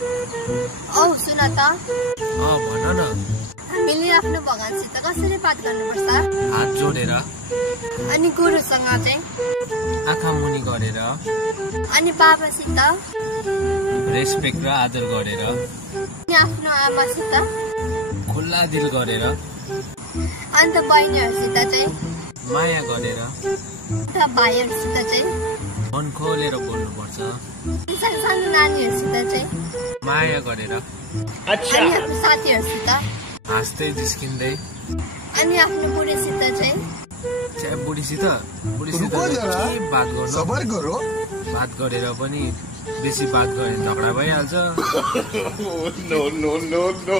औ सुन त भन न। हामीले आफ्नो भगवानसित कसरी बात गर्नुपर्छ? हात जोडेर। अनि गुरुसँग चाहिँ? आँखा मुनि गरेर। अनि बाबासित? रेस्पेक्ट र आदर गरेर। अनि आफ्नो आमासित? खुल्ला दिल गरेर। अन्त बहिनीहरूसित चाहिँ? माया गरेर। अन्त भाइहरूसित चाहिँ? मन खोलेर बोल्नुपर्छ। सानो नानीहरूसित चाहिँ? माया गरेर। अनि आफ्नो साथीहरूसित? हाँस्दै जिस्किँदै। अनि आफ्नो बुढीसित चाहिँ? बुढीसित बात गर्नु। सबर गरो। बात गरेर पनि बेसी बात गरे झगडा भइहाल्छ। No no no no